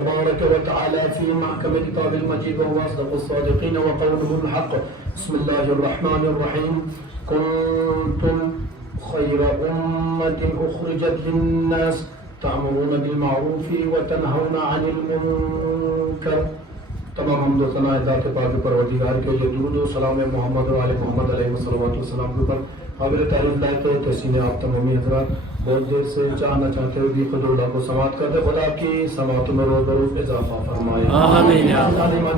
تبارك وتعالى في محكم كتاب المجيد وهو أصدق الصادقين وقوله الحق. بسم الله الرحمن الرحيم. كنتم خير أمة أخرجت للناس تأمرون بالمعروف وتنهون عن المنكر. تمام حمد و ثنا ذات پاک پروردگار کے لیے، درود و سلام محمد و آل محمد علیہ الصلوۃ والسلام کے اوپر. قابل تعریف لائق تحسین آپ تمامی حضرات بہت دیر سے چاہنا چاہتے ہوئے بھی خود اللہ کو سماعت کرتے. خدا آپ کی سماعتوں میں روز بروز اضافہ فرمائے. آمین.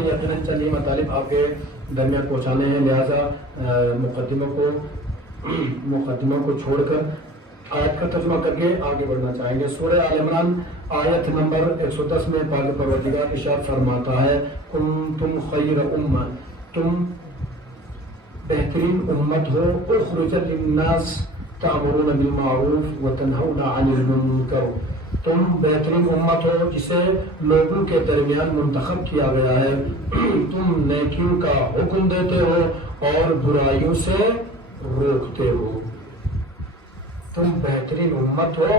یقیناً چلیے مطالب آپ کے درمیان پہنچانے ہیں، لہٰذا مقدمہ کو چھوڑ کر آیت کا ترجمہ کر کے آگے بڑھنا چاہیں گے. سورہ آل عمران آیت نمبر 110 میں پاک پروردگار ارشاد فرماتا ہے، کنتم خیر امہ، تم بہترین امت ہو، اخرجت للناس تأمرون بالمعروف وتنہون عن المنکر. تم بہترین امت ہو جسے لوگوں کے درمیان منتخب کیا گیا ہے. تم نیکیوں کا حکم دیتے ہو اور برائیوں سے روکتے ہو. تم بہترین امت ہو،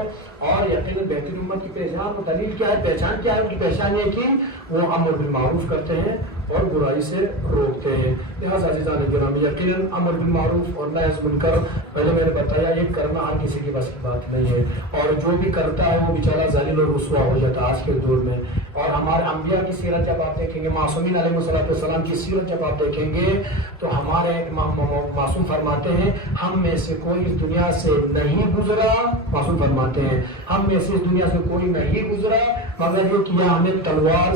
اور یقیناً بہترین امت کی پہچان و دلیل کیا ہے، پہچان کیا ہے؟ ان کی پہچان یہ کہ وہ امر بالمعروف کرتے ہیں اور برائی سے روکتے ہیں. لہٰذا عزیزان گرامی، یقیناً امر بالمعروف اور نہی عن المنکر، پہلے میں نے بتایا یہ کرنا ہر کسی کی بس کی بات نہیں ہے، اور جو بھی کرتا ہے وہ بیچارہ ذلیل و رسوا ہو جاتا ہے آج کے دور میں. اور ہمارے انبیاء کی سیرت جب آپ دیکھیں گے، معصومین علیہ السلام کی سیرت جب آپ دیکھیں گے، تو ہمارے معصوم فرماتے ہیں ہم میں سے کوئی اس دنیا سے نہیں گزرا، معصوم فرماتے ہیں ہم میں سے اس دنیا سے کوئی نہیں گزرا مگر یہ کہ ہمیں تلوار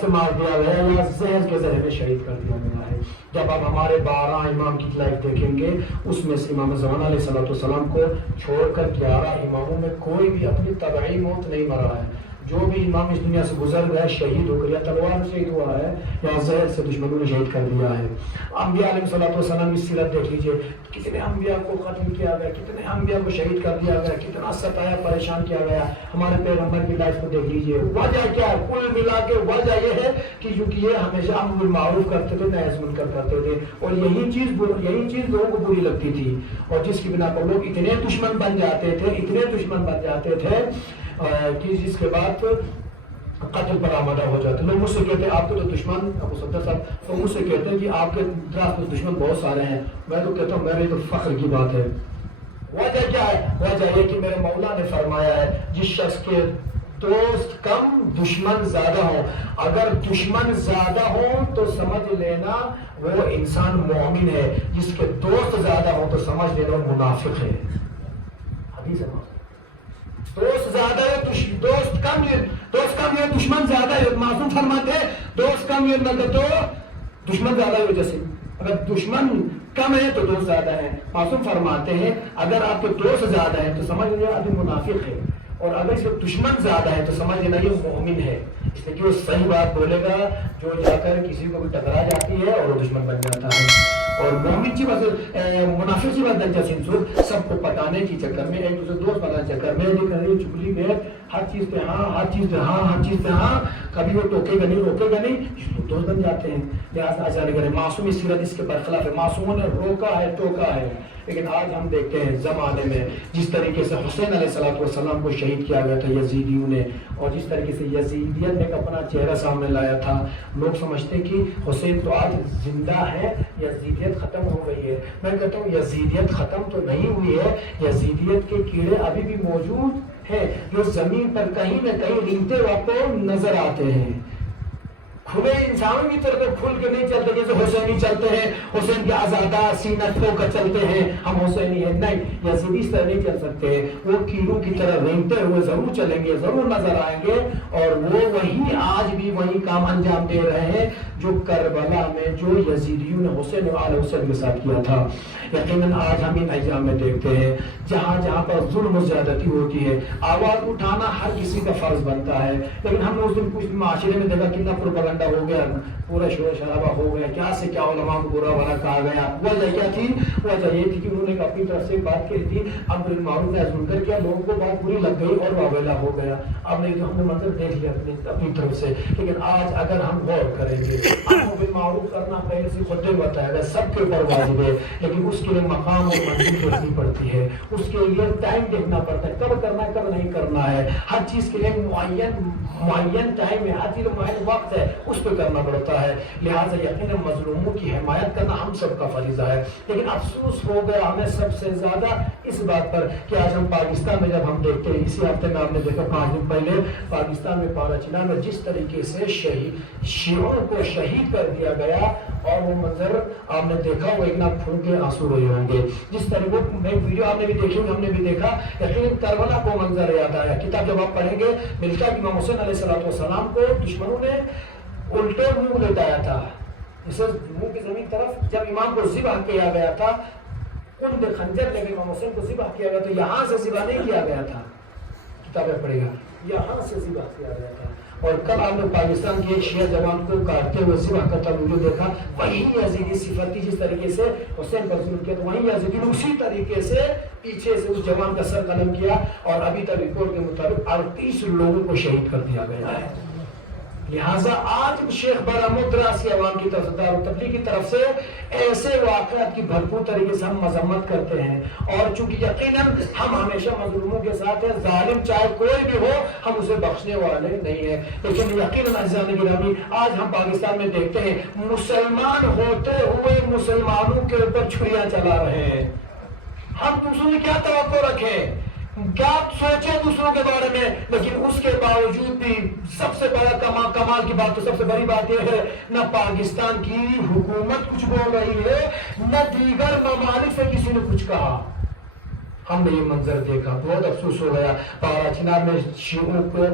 سے مار دیا گیا یا زہر کے ذریعے شہید کر دیا گیا ہے. جب آپ ہمارے 12 امام کی لائف دیکھیں گے، اس میں سے امام زمان علیہ السلام کو چھوڑ کر 11 اماموں میں کوئی بھی اپنی طبعی موت نہیں مرا ہے. جو بھی امام اس دنیا سے گزر گیا شہید ہو کر، یا تلوار سے شہید ہوا ہے یا زہر سے دشمنوں نے شہید کر دیا ہے. انبیاء علیہ السلام کی سیرت دیکھ لیجیے، کتنے انبیاء کو قتل کیا گیا، کتنے انبیاء کو شہید کر دیا گیا، کتنا ستایا پریشان کیا گیا. ہمارے پیغمبر کی لائف کو دیکھ لیجیے، وجہ کیا ہے؟ کل ملا کے وجہ یہ ہے کہ کیونکہ یہ ہمیشہ امر بالمعروف کرتے تھے، نہی عن المنکر کرتے تھے، اور یہی چیز لوگوں کو بری لگتی تھی، اور جس کی بنا پر لوگ اتنے دشمن بن جاتے تھے کہ جس کے بعد قتل پر آمادہ ہو جاتے. لوگ مجھ سے کہتے ہیں آپ کے تو دشمن، ابو صدر صاحب تو مجھ سے کہتے ہیں کہ آپ کے دراز میں دشمن بہت سارے ہیں. میں تو کہتا ہوں میرے تو فخر کی بات ہے. وجہ کیا ہے؟ وجہ یہ کہ میرے مولا نے فرمایا ہے جس شخص کے دوست کم دشمن زیادہ ہوں، اگر دشمن زیادہ ہوں تو سمجھ لینا وہ انسان مومن ہے، جس کے دوست زیادہ ہوں تو سمجھ لینا وہ منافق ہے. حدیث ہے. دوست زیادہ ہے، دوست کم ہے، دشمن زیادہ ہے. معصوم فرماتے ہیں دوست کم ہے مگر تو دشمن زیادہ ہے. جیسے اگر دشمن کم ہے تو دوست زیادہ ہے. معصوم فرماتے ہیں اگر آپ کے دوست زیادہ ہے تو سمجھ لینا آدمی منافق ہے، اور اگر اس کے دشمن زیادہ ہے تو سمجھ لینا یہ مومن ہے. اس لیے کہ وہ صحیح بات بولے گا جو جا کر کسی کو بھی ٹکرا جاتی ہے اور وہ دشمن بن جاتا ہے. اور مومن کی بات، منافق کی بات نہیں، سب کو پٹانے کی چکر میں، ایک دوسرے دوست بنانے چکر میں، چگلی میں ہر چیز پہ ہاں، کبھی وہ ٹوکے گا نہیں، روکے گا نہیں، دوست بن جاتے ہیں. لہٰذا آزاد کرے. معصومی سیرت اس کے برخلاف ہے. معصوموں نے روکا ہے، ٹوکا ہے. لیکن آج ہم دیکھتے ہیں زمانے میں جس طریقے سے حسین علیہ السلام کو شہید کیا گیا تھا یزیدیوں نے، اور جس طریقے سے یزیدیت نے اپنا چہرہ سامنے لایا تھا، لوگ سمجھتے کہ حسین تو آج زندہ ہے، یزیدیت ختم ہو گئی ہے. میں کہتا ہوں یزیدیت ختم تو نہیں ہوئی ہے، یزیدیت کے کیڑے ابھی بھی موجود ہیں جو زمین پر کہیں نہ کہیں رینگتے وقت نظر آتے ہیں. کھلے انسانوں کی طرف کھل کے نہیں چلتے جیسے حسینی چلتے ہیں، حسین کے آزادہ سینہ ٹھو کر چلتے ہیں ہم حسینی ہیں. نہیں، یزیدی اس طرح نہیں چل سکتے. وہ کیڑوں کی طرح رینگتے ہوئے ضرور چلیں گے، ضرور نظر آئیں گے، اور وہ وہی آج بھی وہی کام انجام دے رہے ہیں جو کربلا میں جو یزیدیوں نے حسین و آل حسین کے ساتھ کیا تھا. یقیناً آج ہم ان ایام میں دیکھتے ہیں جہاں پر ظلم و زیادتی ہوتی ہے، آواز اٹھانا ہر کسی کا فرض بنتا ہے. لیکن ہم نے اس دن کچھ معاشرے میں دیکھا کتنا پروپیگنڈا پروپیگنڈا ہو گیا, پورا شور شرابہ ہو گیا, کیا سے کیا علماء کو برا بھلا کہا گیا. وجہ کیا تھی؟ وجہ یہ تھی کہ انہوں نے اپنی طرف سے بات کی تھی, امر بالمعروف نہی عن المنکر کیا, لوگوں کو بات بری لگ گئی اور واویلا ہو گیا. اب نہیں تو ہم نے مطلب دیکھ لیا اپنی طرف سے. لیکن آج اگر ہم غور کریں گے, امر بالمعروف کرنا پہلے سے خود ہی بتایا گیا سب کے اوپر واجب ہے, لیکن اس کے لیے مقام اور منزل دیکھنی پڑتی ہے, اس کے لیے ٹائم دیکھنا پڑتا ہے, کب کرنا ہے کب نہیں کرنا ہے. ہر چیز کے لیے معین ٹائم ہے, ہر چیز معین وقت ہے, اس پہ کرنا پڑتا ہے. لہٰذا یقیناً مظلوموں کی حمایت کرنا ہم سب کا فریضہ ہے. لیکن افسوس ہو گیا ہمیں سب سے زیادہ اس بات پر کہ آج ہم پاکستان میں جب ہم دیکھتے ہیں, اسی ہفتے میں آپ نے دیکھا 5 دن پہلے پاکستان میں پارا چنار میں جس طریقے سے شیعوں کو شہید کر دیا گیا, اور وہ منظر آپ نے دیکھا, وہ ایک نہ پھول کے آنسو روئے ہوں گے. جس طریقے میں ویڈیو آپ نے بھی دیکھی, ہم نے بھی دیکھا, یقیناً کربلا کو منظر یاد آیا. کتاب جب آپ پڑھیں گے ملتا کہ امام حسین علیہ السلام کو دشمنوں نے الٹے منہ لٹایا تھا, جسے منہ کی زمین طرف جب امام کو ذبح کیا گیا تھا, ان خنجر لے کے امام حسین کو ذبح کیا گیا, تو یہاں سے ذبح نہیں کیا گیا تھا, کتابیں پڑھے گا, یہاں سے ذبح کیا گیا تھا. اور کل آپ نے پاکستان کے ایک شیعہ جوان کو کاٹتے ہوئے ذبح کرتا ویڈیو دیکھا, وہی یزیدی صفت تھی, جس طریقے سے حسین پر ظلم کیا تو وہی یزیدی نے اسی طریقے سے پیچھے سے اس جوان کا سر قلم کیا, اور ابھی تک رپورٹ کے مطابق 38 لوگوں کو شہید کر دیا گیا ہے. لہٰذا آج شیخ برہمت راسی عوام کی طرف سے, دار التبلیغ کی طرف سے ایسے واقعات کی بھرپور طریقے سے ہم مذمت کرتے ہیں, اور چونکہ یقیناً ہم ہمیشہ مظلوموں کے ساتھ ہیں, ظالم چاہے کوئی بھی ہو ہم اسے بخشنے والے نہیں ہیں. لیکن یقیناً عزیزان گرامی, آج ہم پاکستان میں دیکھتے ہیں مسلمان ہوتے ہوئے مسلمانوں کے اوپر چھریاں چلا رہے ہیں. ہم دوسروں سے کیا توقع رکھیں, کیا سوچیں دوسروں کے بارے میں, لیکن اس کے باوجود بھی سب سے بڑا کمال کی بات, تو سب سے بڑی بات یہ ہے, نہ پاکستان کی حکومت کچھ بول رہی ہے, نہ دیگر ممالک سے کسی نے کچھ کہا. ہم نے یہ منظر دیکھا, بہت افسوس ہو گیا. پارا چنار میں شیعوں کو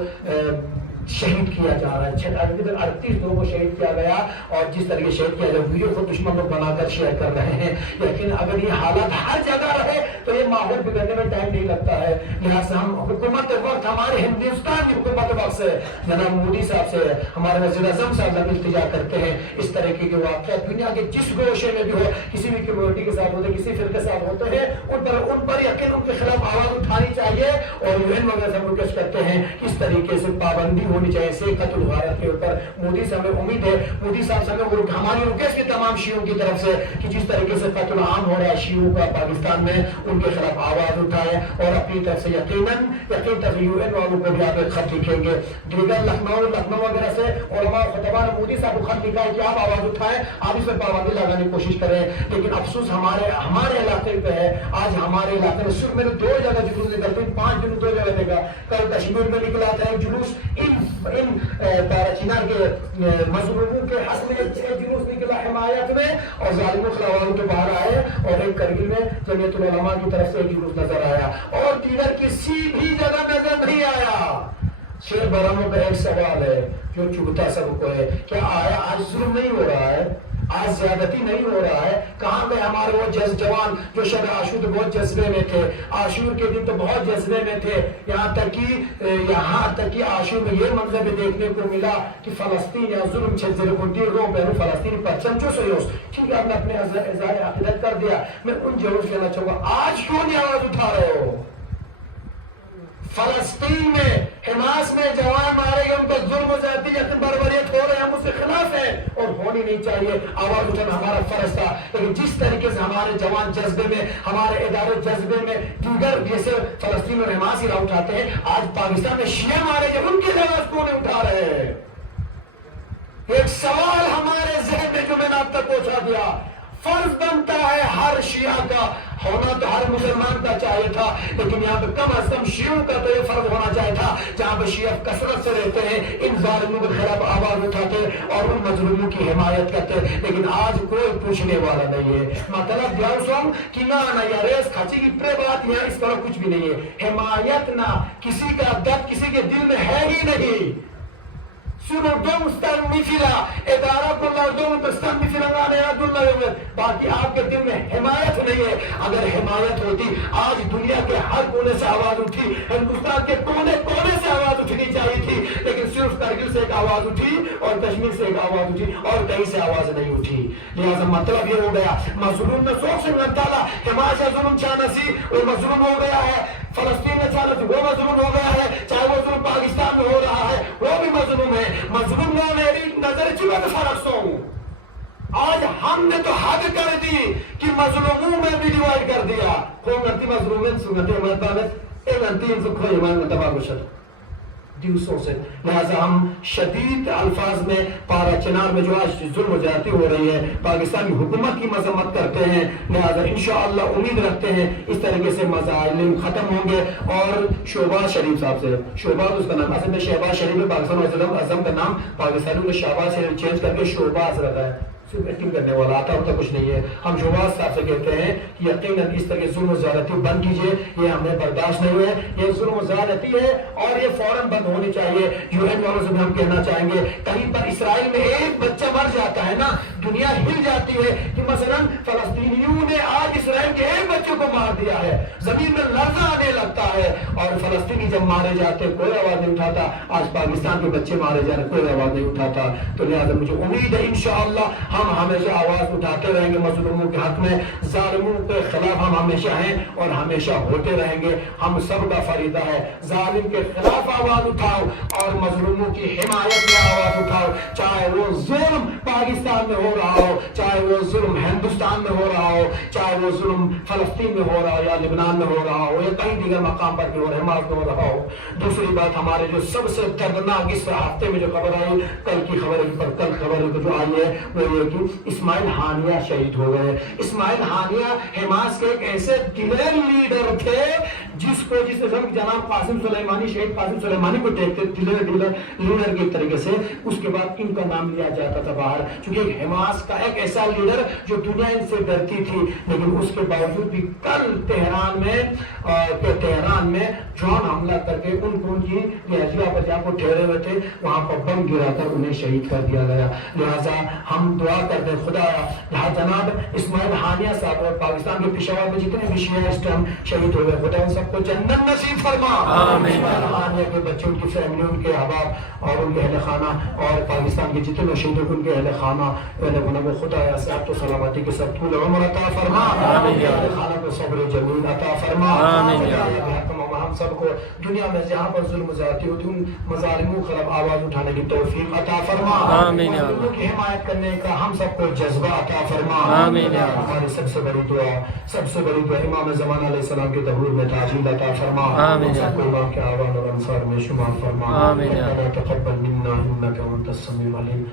شہید کیا جا رہا ہے, 38 لوگوں کو شہید کیا گیا, اور جس طریقے شہید کیا جائے ویڈیو کو دشمن لوگ بنا کر شیئر کر رہے ہیں. لیکن اگر یہ حالات ہر جگہ رہے تو یہ ماحول بگڑنے میں ٹائم نہیں لگتا ہے. لہٰذا ہم حکومت وقت, ہمارے ہندوستان کی حکومت وقت سے جناب مودی صاحب سے, ہمارے وزیر اعظم صاحب سے التجا کرتے ہیں, اس طریقے کے واقعات دنیا کے جس گوشے میں بھی ہو, کسی بھی کمیونٹی کے ساتھ ہوتے ہیں, کسی فرقے کے ساتھ ہوتے ہیں, ان پر یقین ان کے خلاف آواز اٹھانی چاہیے. اور UN وغیرہ سے ریکویسٹ کرتے ہیں اس طریقے سے پابندی ہونی چاہیے سے قتل غارت کے اوپر. مودی صاحب ہمیں امید ہے, مودی صاحب سے ہماری ریکویسٹ کی تمام شیعوں کی طرف سے کہ جس طریقے سے قتل عام ہو رہا ہے شیعوں کا پاکستان میں, ان کے خلاف آواز اٹھائے, اور اپنی طرف سے یقین UN والوں کو بھی آپ ایک خط لکھیں گے. دیگر لکھنؤ وغیرہ سے علماء خطبہ نے مودی صاحب کو خط لکھا ہے کہ آپ آواز اٹھائیں, آپ اس پر پابندی لگانے کی کوشش کریں. لیکن افسوس ہمارے علاقے پہ ہے, آج ہمارے علاقے میں صرف میں نے 2 جگہ جلوس نکلتے ہیں, 5 دن 2 جگہ دیکھا. کل کشمیر میں نکلا تھا ایک جلوس, ان پارا چنار کے مظلوموں کے حق میں جلوس نکلا حمایت میں, اور ظالموں کے خلاف کے باہر آئے, اور ایک کرگل میں جمعیت العلماء کی طرف سے ایک جلوس نظر آیا, اور دیگر کسی بھی جگہ نظر نہیں آیا. شیخ برہموں کا ایک سوال ہے جو چبھتا سب کو ہے, کیا آیا آج ظلم نہیں ہو رہا ہے, آج زیادتی نہیں ہو رہا ہے؟ کہاں گئے ہمارے وہ جوان جو شب عاشور بہت جذبے میں تھے, عاشور کے دن تو بہت جذبے میں تھے, یہاں تک کہ عاشور میں یہ منظر بھی دیکھنے کو ملا کہ فلسطین یا ظلم فلسطین پرچم چو سیوس, کیونکہ آپ نے اپنے اظہار عقیدت کر دیا. میں ان ضرور کہنا چاہوں گا, آج کیوں نہیں آواز اٹھا رہے ہو؟ فلسطین میں حماس میں جوان مارے گئے, ان پر ظلم و زیادتی یا بربریت ہو رہے ہیں, ہم اس کے خلاف ہیں اور ہونی نہیں چاہیے. آواز اٹھانا ہمارا فرض تھا, لیکن جس طریقے سے ہمارے جوان جذبے میں, ہمارے ادارے جذبے میں دیگر جیسے فلسطین اور حماس ہی راہ اٹھاتے ہیں, آج پاکستان میں شیعہ مارے گئے, ان کی آواز کیوں نہیں اٹھا رہے ہیں؟ ایک سوال ہمارے ذہن میں جو میں نے اب تک پہنچا دیا. فرض بنتا ہے ہر شیعہ کا ہونا, تو ہر مسلمان کا چاہیے تھا, لیکن یہاں پہ کم از کم شیعوں کا تو یہ فرض ہونا چاہیے تھا, جہاں پہ شیعہ کثرت سے رہتے ہیں, ان ظالموں کے خلاف آواز اٹھاتے اور ان مظلوموں کی حمایت کرتے. لیکن آج کوئی پوچھنے والا نہیں ہے. مطلب دیاؤسوم کہ نہ یا ریس کھچی کی پر بات یہاں اس طرح کچھ بھی نہیں ہے. حمایت نہ کسی کا درد کسی کے دل میں ہے ہی نہیں. باقی آپ کے دل میں حمایت نہیں ہے. اگر حمایت ہوتی آج دنیا کے ہر کونے سے آواز اٹھی, ہندوستان کے کونے کونے سے آواز اٹھنی چاہیے تھی, لیکن صرف کرگل سے ایک آواز اٹھی اور کشمیر سے ایک آواز اٹھی اور کہیں سے آواز نہیں اٹھی. لہٰذا مطلب یہ ہو گیا مظلوم نے سوچ سے ڈالا حماس ظلم چانا سی وہ مظلوم ہو گیا ہے, فلسطین میں چانا سی وہ مظلوم ہو گیا ہے, چاہے وہ ظلم پاکستان میں ہو رہا ہے وہ بھی مظلوم ہے. مظلوم نہ میری نظر چلا تو فرق سو ہوں. آج ہم نے تو حد کر دی کہ مظلوموں میں بھی ڈیوائڈ کر دیا. کونتی مظلوم سنتی ہمارے تین سو کھوئی ہمارے تباہ گشت دیوسوں سے. لہذا ہم شدید الفاظ میں پارا چنار میں جو آج ظلم و زیادتی ہو رہی ہے پاکستان کی حکومت کی مذمت کرتے ہیں. لہذا انشاءاللہ امید رکھتے ہیں اس طریقے سے مظالم ختم ہوں گے. اور شہباز شریف صاحب سے, شہباز اس کا نام اصل میں شہباز شریف میں پاکستان وزیر اعظم کا نام پاکستانیوں نے شہباز شریف چینج کر کے شہباز رکھا ہے. صرف ایکٹنگ کرنے والا آتا ہوتا کچھ نہیں ہے. ہم شہباز صاحب سے کہتے ہیں کہ یقیناً اس طرح ظلم و زیادتی بند کیجیے, یہ ہمیں برداشت نہیں ہے. یہ ظلم و زیادتی ہے اور یہ فوراً بند ہونی چاہیے. UN والوں سے بھی ہم کہنا چاہیں گے کہیں پر اسرائیل میں ایک بچہ مر جاتا ہے نا دنیا ہل جاتی ہے کہ مثلا فلسطینیوں نے آج اسرائیل کے ایک بچے کو مار دیا ہے, زمین میں لرزہ آنے لگتا ہے. اور فلسطینی جب مارے جاتے کوئی آواز نہیں اٹھاتا, آج پاکستان کے بچے مارے جا رہے کوئی آواز نہیں اٹھاتا. تو لہٰذا مجھے امید ہے انشاءاللہ ہم ہمیشہ آواز اٹھاتے رہیں گے مظلوموں کے حق میں, ظالموں کے خلاف ہم ہمیشہ ہیں اور ہمیشہ ہوتے رہیں گے. ہم سب کا فریضہ ہے ظالم کے خلاف آواز اٹھاؤ اور مظلوموں کی حمایت میں آواز اٹھاؤ. چاہے وہ ظلم پاکستان میں ہو رہا ہو, چاہے وہ ظلم ہندوستان میں ہو رہا ہو, چاہے وہ ظلم فلسطین میں ہو رہا ہو یا لبنان میں ہو رہا ہو یا کہیں دیگر مقام پر بھی ہو رہا حماس میں ہو رہا ہو. دوسری بات ہمارے جو سب سے دردناک اس ہفتے میں جو خبر آئی, کل کی خبر پر کل خبر جو آئی ہے وہ یہ کہ اسماعیل ہانیہ شہید ہو گئے. اسماعیل ہانیہ حماس کے ایک ایسے کلیئر لیڈر تھے جس ہم جناب قاسم سلیمانی شہید قاسم سلیمانی کو دیکھتے لیڈر کے طریقے سے, اس کے بعد ان کا نام لیا جاتا تھا باہر, چونکہ حماس کا ایک ایسا لیڈر جو دنیا ان سے ڈرتی تھی. لیکن اس کے باوجود بھی کل تہران میں ڈرون حملہ کر کے ان کو ان کی رہائشگاہ پر جہاں کو ٹھہرے ہوئے تھے وہاں پر بم گرا کر انہیں شہید کر دیا گیا. لہٰذا ہم دعا کرتے خدا جناب اسماعیل ہانیہ صاحب اور پاکستان کے پشاور میں جتنے بھی شیعہ اس ٹائم شہید ہوئے خدا ان سب کو جنت نصیب فرما. اسماعیل ہانیہ کے بچے ان کی فیملی ان کے احباب اور ان کے اہل خانہ اور پاکستان کے جتنے شہید ہوئے ان کے اہل خانہ کو خدا صحت و سلامتی کے ساتھ طول عمر عطا فرما. اہل خانہ کو صبر جمیل عطا فرما. ہم سب کو دنیا میں جہاں پر ظلم و زیادتی ہوتی ان مظالموں خلاف آواز اٹھانے کی توفیق عطا فرما. مظلوموں کی حمایت کرنے کا ہم سب کو جذبہ عطا فرما. ہماری سب سے بڑی دعا امام زمان علیہ السلام کے ظہور میں تعجیل عطا فرما. سب کو امام کے آوان اور انصار میں شمار فرما. تقبل منا انک انت السمیع العلیم.